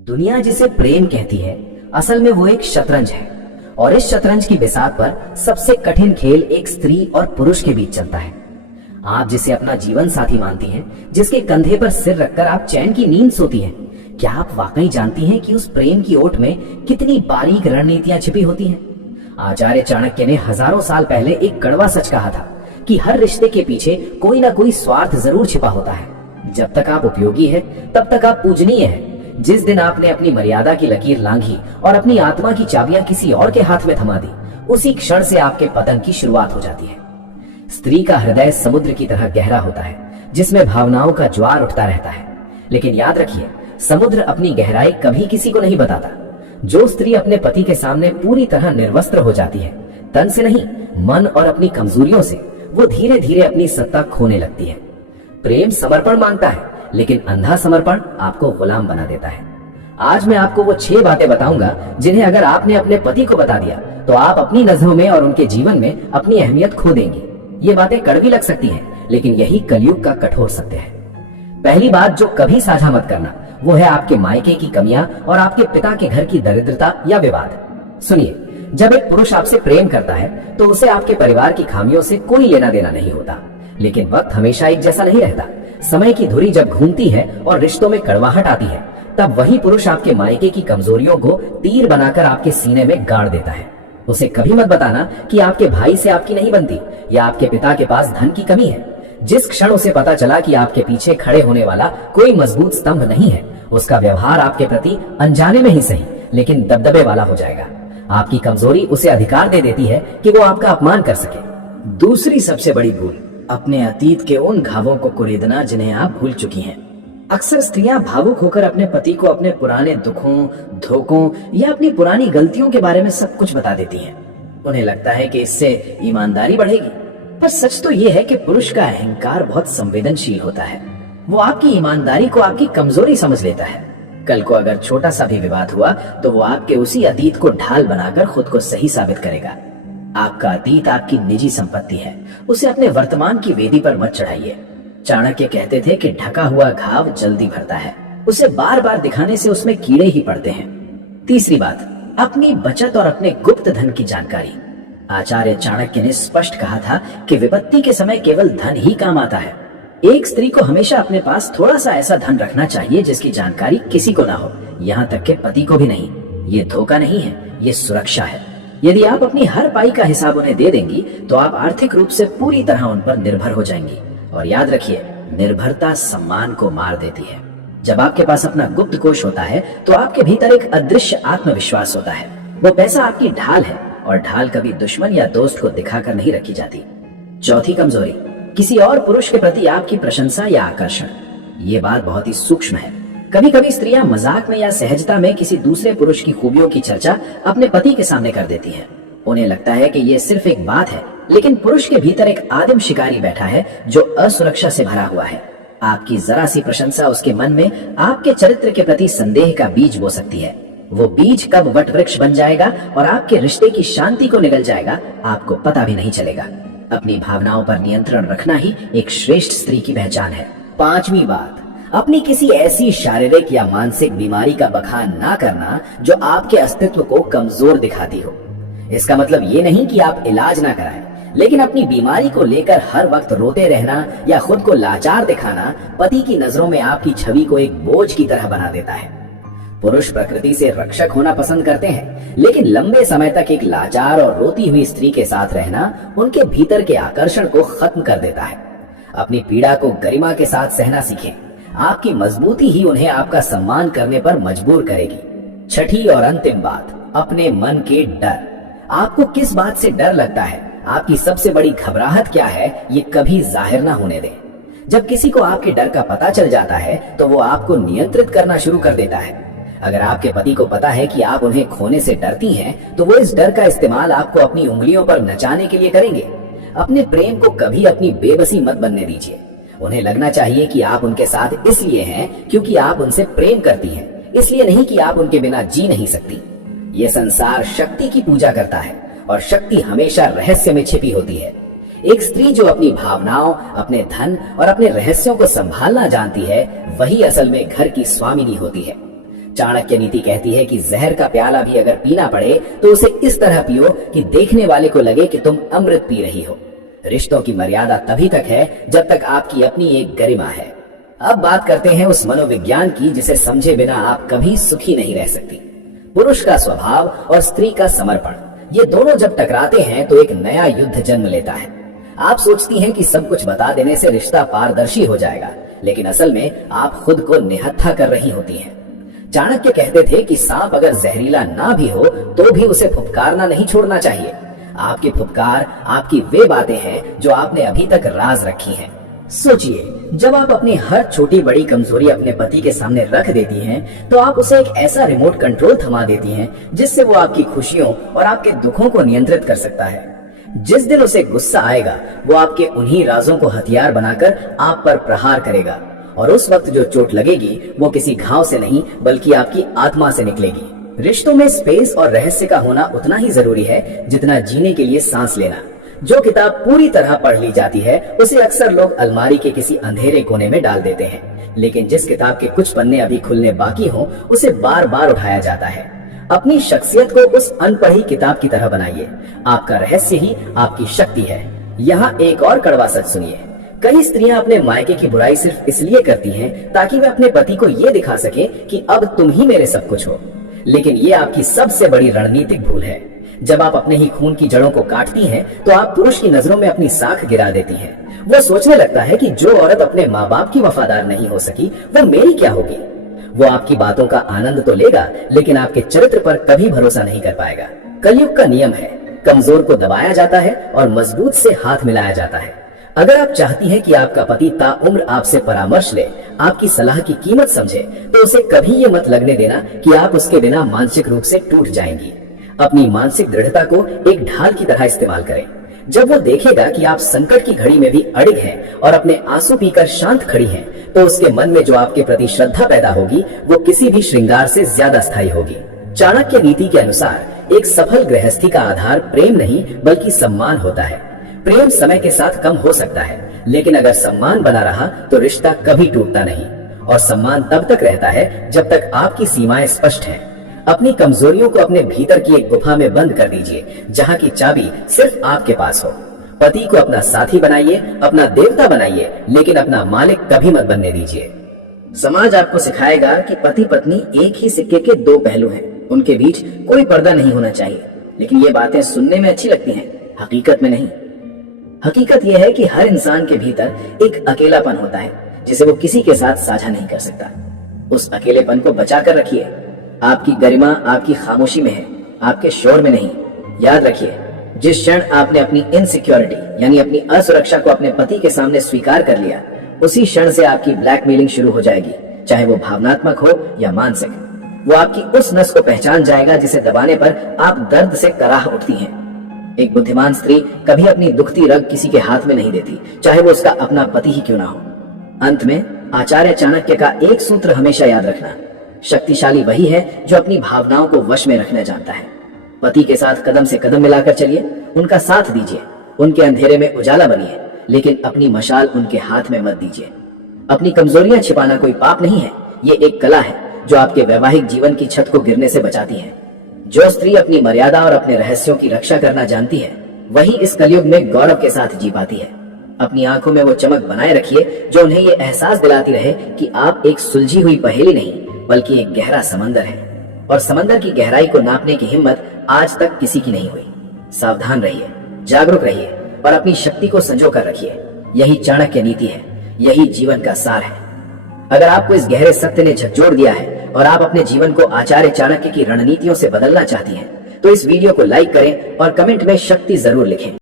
दुनिया जिसे प्रेम कहती है, असल में वो एक शतरंज है। और इस शतरंज की बिसात पर सबसे कठिन खेल एक स्त्री और पुरुष के बीच चलता है। आप जिसे अपना जीवन साथी मानती हैं, जिसके कंधे पर सिर रखकर आप चैन की नींद सोती हैं, क्या आप वाकई जानती हैं कि उस प्रेम की ओट में कितनी बारीक रणनीतियां छिपी होती हैं? आचार्य चाणक्य ने हजारों साल पहले एक कड़वा सच कहा था कि हर रिश्ते के पीछे कोई ना कोई स्वार्थ जरूर छिपा होता है। जब तक आप उपयोगी है, तब तक आप पूजनीय है। जिस दिन आपने अपनी मर्यादा की लकीर लांघी और अपनी आत्मा की चाबियां किसी और के हाथ में थमा दी, उसी क्षण से आपके पतन की शुरुआत हो जाती है। स्त्री का हृदय समुद्र की तरह गहरा होता है, जिसमें भावनाओं का ज्वार उठता रहता है। लेकिन याद रखिए, समुद्र अपनी गहराई कभी किसी को नहीं बताता। जो स्त्री अपने पति के सामने पूरी तरह निर्वस्त्र हो जाती है, तन से नहीं, मन और अपनी कमजोरियों से, वो धीरे धीरे अपनी सत्ता खोने लगती है। प्रेम समर्पण मांगता है, लेकिन अंधा समर्पण आपको गुलाम बना देता है। आज मैं आपको वो 6 बातें बताऊंगा जिन्हें अगर आपने अपने पति को बता दिया तो आप अपनी नजरों में और उनके जीवन में अपनी अहमियत खो देंगी। ये बातें कड़वी लग सकती हैं, लेकिन यही कलयुग का कठोर सत्य है। पहली बात जो कभी साझा मत करना, वो है आपके मायके की कमियां और आपके पिता के घर की दरिद्रता या विवाद। सुनिए, जब एक पुरुष आपसे प्रेम करता है तो उसे आपके परिवार की खामियों से कोई लेना देना नहीं होता। लेकिन वक्त हमेशा एक जैसा नहीं रहता। समय की धुरी जब घूमती है और रिश्तों में कड़वाहट आती है, तब वही पुरुष आपके मायके की कमजोरियों को तीर बनाकर आपके सीने में गाड़ देता है। उसे कभी मत बताना कि आपके भाई से आपकी नहीं बनती या आपके पिता के पास धन की कमी है। जिस क्षण उसे पता चला कि आपके पीछे खड़े होने वाला कोई मजबूत स्तंभ नहीं है, उसका व्यवहार आपके प्रति अनजाने में ही सही, लेकिन दबदबे वाला हो जाएगा। आपकी कमजोरी उसे अधिकार दे देती है कि वो आपका अपमान कर सके। दूसरी सबसे बड़ी भूल, अपने अतीत के उन घावों को कुरेदना जिन्हें आप भूल चुकी हैं। अक्सर स्त्रियां भावुक होकर अपने पति को अपने पुराने दुखों, धोखों या अपनी पुरानी गलतियों के बारे में सब कुछ बता देती हैं। उन्हें लगता है कि इससे ईमानदारी बढ़ेगी, पर सच तो ये है कि पुरुष का अहंकार बहुत संवेदनशील होता है। वो आपकी ईमानदारी को आपकी कमजोरी समझ लेता है। कल को अगर छोटा सा भी विवाद हुआ तो वो आपके उसी अतीत को ढाल बनाकर खुद को सही साबित करेगा। आपका अतीत आपकी निजी संपत्ति है, उसे अपने वर्तमान की वेदी पर मत चढ़ाइए। चाणक्य कहते थे कि ढका हुआ घाव जल्दी भरता है, उसे बार बार दिखाने से उसमें कीड़े ही पड़ते हैं। तीसरी बात, अपनी बचत और अपने गुप्त धन की जानकारी। आचार्य चाणक्य ने स्पष्ट कहा था कि विपत्ति के समय केवल धन ही काम आता है। एक स्त्री को हमेशा अपने पास थोड़ा सा ऐसा धन रखना चाहिए जिसकी जानकारी किसी को ना हो, यहाँ तक के पति को भी नहीं। ये धोखा नहीं है, ये सुरक्षा है। यदि आप अपनी हर पाई का हिसाब उन्हें दे देंगी तो आप आर्थिक रूप से पूरी तरह उन पर निर्भर हो जाएंगी। और याद रखिए, निर्भरता सम्मान को मार देती है। जब आपके पास अपना गुप्त कोष होता है तो आपके भीतर एक अदृश्य आत्मविश्वास होता है। वो पैसा आपकी ढाल है, और ढाल कभी दुश्मन या दोस्त को दिखाकर नहीं रखी जाती। चौथी कमजोरी, किसी और पुरुष के प्रति आपकी प्रशंसा या आकर्षण। ये बात बहुत ही सूक्ष्म है। कभी कभी स्त्रियां मजाक में या सहजता में किसी दूसरे पुरुष की खूबियों की चर्चा अपने पति के सामने कर देती हैं। उन्हें लगता है कि ये सिर्फ एक बात है, लेकिन पुरुष के भीतर एक आदिम शिकारी बैठा है जो असुरक्षा से भरा हुआ है। आपकी जरा सी प्रशंसा उसके मन में आपके चरित्र के प्रति संदेह का बीज बो सकती है। वो बीज कब वट वृक्ष बन जाएगा और आपके रिश्ते की शांति को निगल जाएगा, आपको पता भी नहीं चलेगा। अपनी भावनाओं पर नियंत्रण रखना ही एक श्रेष्ठ स्त्री की पहचान है। पांचवी बात, अपनी किसी ऐसी शारीरिक या मानसिक बीमारी का बखान ना करना जो आपके अस्तित्व को कमजोर दिखाती हो। इसका मतलब ये नहीं कि आप इलाज ना कराएं, लेकिन अपनी बीमारी को लेकर हर वक्त रोते रहना या खुद को लाचार दिखाना पति की नजरों में आपकी छवि को एक बोझ की तरह बना देता है। पुरुष प्रकृति से रक्षक होना पसंद करते हैं, लेकिन लंबे समय तक एक लाचार और रोती हुई स्त्री के साथ रहना उनके भीतर के आकर्षण को खत्म कर देता है। अपनी पीड़ा को गरिमा के साथ सहना सीखें। आपकी मजबूती ही उन्हें आपका सम्मान करने पर मजबूर करेगी। छठी और अंतिम बात, अपने मन के डर। आपको किस बात से डर लगता है, आपकी सबसे बड़ी घबराहट क्या है, ये कभी जाहिर ना होने दें। जब किसी को आपके डर का पता चल जाता है तो वो आपको नियंत्रित करना शुरू कर देता है। अगर आपके पति को पता है कि आप उन्हें खोने से डरती हैं, तो वो इस डर का इस्तेमाल आपको अपनी उंगलियों पर नचाने के लिए करेंगे। अपने प्रेम को कभी अपनी बेबसी मत बनने दीजिए। उन्हें लगना चाहिए कि आप उनके साथ इसलिए हैं क्योंकि आप उनसे प्रेम करती हैं, इसलिए नहीं कि आप उनके बिना जी नहीं सकती। ये संसार शक्ति की पूजा करता है और शक्ति हमेशा रहस्य में छिपी होती है। एक स्त्री जो अपनी भावनाओं, अपने धन और अपने रहस्यों को संभालना जानती है, वही असल में घर की स्वामिनी होती है। चाणक्य नीति कहती है कि जहर का प्याला भी अगर पीना पड़े तो उसे इस तरह पियो कि देखने वाले को लगे कि तुम अमृत पी रही हो। रिश्तों की मर्यादा तभी तक है जब तक आपकी अपनी एक गरिमा है। अब बात करते हैं उस मनोविज्ञान की जिसे समझे बिना आप कभी सुखी नहीं रह सकती। पुरुष का स्वभाव और स्त्री का समर्पण, ये दोनों जब टकराते हैं तो एक नया युद्ध जन्म लेता है। आप सोचती हैं कि सब कुछ बता देने से रिश्ता पारदर्शी हो जाएगा, लेकिन असल में आप खुद को निहत्था कर रही होती हैं। चाणक्य कहते थे कि सांप अगर जहरीला ना भी हो तो भी उसे फुफकारना नहीं छोड़ना चाहिए। आपके फुफकार आपकी वे बातें हैं जो आपने अभी तक राज रखी हैं। सोचिए, जब आप अपनी हर छोटी बड़ी कमजोरी अपने पति के सामने रख देती हैं, तो आप उसे एक ऐसा रिमोट कंट्रोल थमा देती हैं जिससे वो आपकी खुशियों और आपके दुखों को नियंत्रित कर सकता है। जिस दिन उसे गुस्सा आएगा, वो आपके उन्हीं राजों को हथियार बनाकर आप पर प्रहार करेगा, और उस वक्त जो चोट लगेगी वो किसी घाव से नहीं बल्कि आपकी आत्मा से निकलेगी। रिश्तों में स्पेस और रहस्य का होना उतना ही जरूरी है जितना जीने के लिए सांस लेना। जो किताब पूरी तरह पढ़ ली जाती है उसे अक्सर लोग अलमारी के किसी अंधेरे कोने में डाल देते हैं, लेकिन जिस किताब के कुछ पन्ने अभी खुलने बाकी हों उसे बार बार उठाया जाता है। अपनी शख्सियत को उस अनपढ़ी किताब की तरह बनाइए। आपका रहस्य ही आपकी शक्ति है। यहाँ एक और कड़वा सच सुनिए। कई स्त्रियां अपने मायके की बुराई सिर्फ इसलिए करती हैं ताकि वे अपने पति को ये दिखा सके कि अब तुम ही मेरे सब कुछ हो, लेकिन ये आपकी सबसे बड़ी रणनीतिक भूल है। जब आप अपने ही खून की जड़ों को काटती हैं, तो आप पुरुष की नजरों में अपनी साख गिरा देती हैं। वो सोचने लगता है कि जो औरत अपने माँ बाप की वफादार नहीं हो सकी वो मेरी क्या होगी। वो आपकी बातों का आनंद तो लेगा, लेकिन आपके चरित्र पर कभी भरोसा नहीं कर पाएगा। कलयुग का नियम है, कमजोर को दबाया जाता है और मजबूत से हाथ मिलाया जाता है। अगर आप चाहती हैं कि आपका पति ताउम्र आपसे परामर्श ले, आपकी सलाह की कीमत समझे, तो उसे कभी ये मत लगने देना कि आप उसके बिना मानसिक रूप से टूट जाएंगी। अपनी मानसिक दृढ़ता को एक ढाल की तरह इस्तेमाल करें। जब वो देखेगा कि आप संकट की घड़ी में भी अड़िग हैं और अपने आंसू पीकर शांत खड़ी हैं, तो उसके मन में जो आपके प्रति श्रद्धा पैदा होगी वो किसी भी श्रृंगार से ज्यादा स्थायी होगी। चाणक्य नीति के अनुसार एक सफल गृहस्थी का आधार प्रेम नहीं बल्कि सम्मान होता है। प्रेम समय के साथ कम हो सकता है, लेकिन अगर सम्मान बना रहा तो रिश्ता कभी टूटता नहीं, और सम्मान तब तक रहता है जब तक आपकी सीमाएं स्पष्ट हैं। अपनी कमजोरियों को अपने भीतर की एक गुफा में बंद कर दीजिए, जहाँ की चाबी सिर्फ आपके पास हो। पति को अपना साथी बनाइए, अपना देवता बनाइए, लेकिन अपना मालिक कभी मत बनने दीजिए। समाज आपको सिखाएगा कि पति पत्नी एक ही सिक्के के दो पहलू हैं, उनके बीच कोई पर्दा नहीं होना चाहिए। लेकिन ये बातें सुनने में अच्छी लगती हैं, हकीकत में नहीं। हकीकत यह है कि हर इंसान के भीतर एक अकेलापन होता है जिसे वो किसी के साथ साझा नहीं कर सकता। उस अकेलेपन को बचा कर रखिए। आपकी गरिमा आपकी खामोशी में है, आपके शोर में नहीं। याद रखिए, जिस क्षण आपने अपनी इनसिक्योरिटी यानी अपनी असुरक्षा को अपने पति के सामने स्वीकार कर लिया, उसी क्षण से आपकी ब्लैकमेलिंग शुरू हो जाएगी, चाहे वो भावनात्मक हो या मानसिक। वो आपकी उस नस को पहचान जाएगा जिसे दबाने पर आप दर्द से कराह उठती हैं। एक बुद्धिमान स्त्री कभी अपनी दुखती रग किसी के हाथ में नहीं देती, चाहे वो उसका अपना पति ही क्यों ना हो। अंत में आचार्य चाणक्य का एक सूत्र हमेशा याद रखना, शक्तिशाली वही है जो अपनी भावनाओं को वश में रखना जानता है। पति के साथ कदम से कदम मिलाकर चलिए, उनका साथ दीजिए, उनके अंधेरे में उजाला बनिए, लेकिन अपनी मशाल उनके हाथ में मत दीजिए। अपनी कमजोरियां छिपाना कोई पाप नहीं है, ये एक कला है जो आपके वैवाहिक जीवन की छत को गिरने से बचाती है। जो स्त्री अपनी मर्यादा और अपने रहस्यों की रक्षा करना जानती है, वही इस कलयुग में गौरव के साथ जी पाती है। अपनी आंखों में वो चमक बनाए रखिए जो उन्हें ये एहसास दिलाती रहे कि आप एक सुलझी हुई पहेली नहीं बल्कि एक गहरा समंदर है, और समंदर की गहराई को नापने की हिम्मत आज तक किसी की नहीं हुई। सावधान रहिए, जागरूक रहिए और अपनी शक्ति को संजो कर रखिए। यही चाणक्य नीति है, यही जीवन का सार है। अगर आपको इस गहरे सत्य ने झकझोर दिया है और आप अपने जीवन को आचार्य चाणक्य की रणनीतियों से बदलना चाहती हैं, तो इस वीडियो को लाइक करें और कमेंट में शक्ति जरूर लिखें।